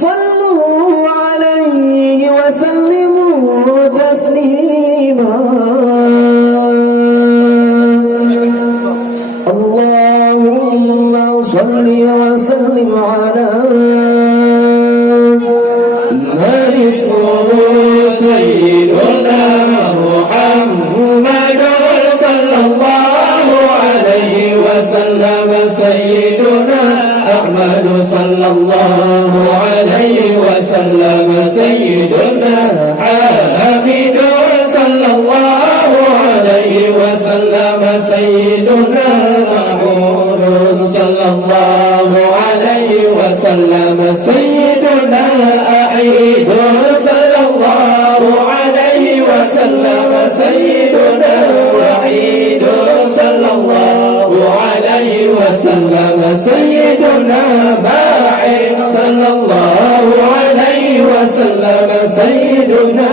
صلوا عليه وسلموا تسليما. اللهم صل وسلم على من اسمه سيدنا محمد صلى الله عليه وسلم. سيدنا أحمد صلى الله عليه وسلم. سيدنا حامد صلى الله عليه وسلم. سيدنا محمود صلى الله عليه وسلم. سيدنا أعيد صلى الله عليه وسلم. سيدنا وعيد صلى الله عليه وسلم. سيدنا باعث صلى الله عليه وسلم. سيدنا